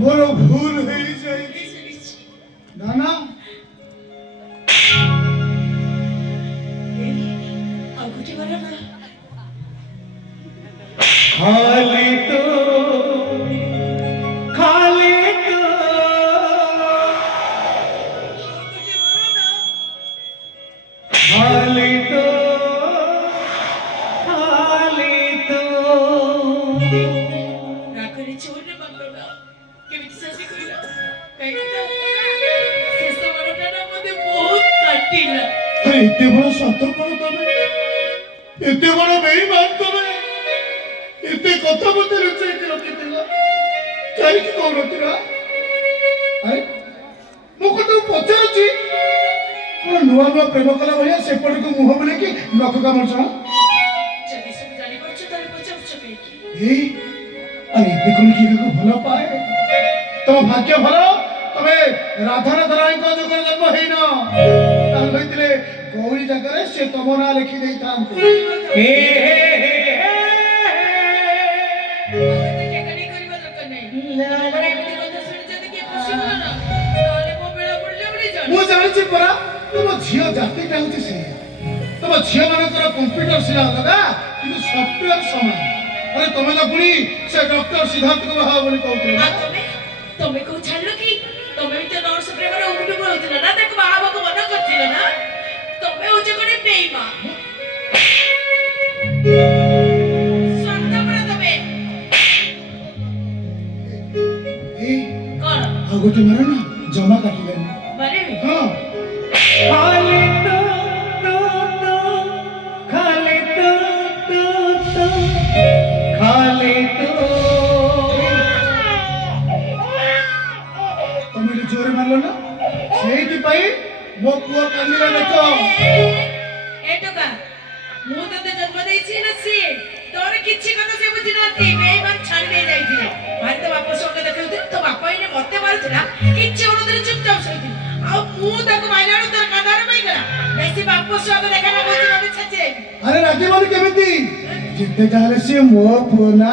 বড় ভুল হয়ে যায় না না খালি তো খালি তো খালি তো খালি তো রাখলে চোরে বাবা কেমিতি সাথে কইলা কাইটা শেষ বড়টার মধ্যে বহুত কাটিলা এতে বড় সতর্ক তবে এতে বড় বেঈমান তবে এতে কথা বলতে লুচাইতে রଖିଥିଲା କାହିଁକି କହୁନଥିଲା ଆରେ ମୁଁ କଣ ତାକୁ ପଚାରୁଛି କଣ ନୂଆ ନୂଆ ପ୍ରେମ କଲା ଭଳିଆ ସେପଟକୁ ମୁହଁ ବୁଲେଇକି ନଖ କାମୁଡୁଛ ଯଦି ସବୁ ଜାଣିପାରୁଛ ତାହେଲେ ପଚାରୁଛ କାହିଁକି ଏଇ ଆରେ ଏତେ କଣ କିଏ କାହାକୁ ଭଲ ପାଏ ତମ ଭାଗ୍ୟ ଭଲ ତମେ ରାଧାନାଥ ରାୟଙ୍କ ଯୋଗରେ ଜନ୍ମ ହେଇନ ତାହେଲେ କହିଥିଲେ ଗୌରୀ ଜାଗାରେ ସେ ତମ ନାଁ ଲେଖି ଦେଇଥାନ୍ତେ ମୁଁ ଜାଣିଛି ପରା ତମ ଝିଅ ଜାତିଟା ହଉଛି ସେ ତମ ଝିଅ ମାନଙ୍କର କମ୍ପ୍ୟୁଟର ସିନା ଅଲଗା କିନ୍ତୁ ସଫ୍ଟୱେର ସମାନ ଆରେ ତମେ ତ ପୁଣି ସେ ଡକ୍ଟର ସିଦ୍ଧାର୍ଥକୁ ବାହା ବୋଲି କହୁଥିଲ ତମେ କୋଉ ଛାଡିଲ କି ତମେ ବି ତ ନର୍ସ ପ୍ରେମରେ ଉଠୁ ପଡୁଥିଲ ନା ତାକୁ ବାହା ହବାକୁ ମନ କରିଥିଲ ନା ତମେ ହଉଛ ଗୋଟେ ବେଇମା ସ୍ୱାର୍ଥପର ତମେ କଣ ଆଉ ଗୋଟେ ମାର ନା ଜମା କାଟିଲେନି ମାରିବି ହଁ ଖାଲି ତ ଖାଲି ତ ଖାଲି ତ ତମେ ଏଠି ଜୋରେ ମାରିଲ ନା ସେଇଥିପାଇଁ ମୋ ପୁଅ କାନ୍ଦିଲା ଦେଖ ଏ ଟୋକା ମୁଁ ତତେ ଜନ୍ମ ଦେଇଛି ନା ସିଏ ତୋର କିଛି କଥା ସେ ବୁଝିନାହାନ୍ତି ବେଇମାନ ଛାଡ଼ି ଦେଇ ଯାଇଥିଲେ ଭାଇ ତୋ ବାପା ସঙ্গে ଦେଖାଉଥିଲି ତୋ ବାପା ଏଇନେ ମତେ ମାରୁଥିଲା କିଛି ଅନୁଦିନ ଚୁପଚାପ ଶୋଇଥିଲି ଆଉ ମୁଁ ତାକୁ ମାଇଲାରୁ ତୋର କାନରେ ପାଇଗଲା ବେଶୀ ବାପ ସঙ্গে ଦେଖା ନା କହୁଛି ଛାଚେ ଆରେ ରାଗିବନି କେମିତି ଯେତେ ଯାହେଲେ ସିଏ ମୋ ପୁଅ ନା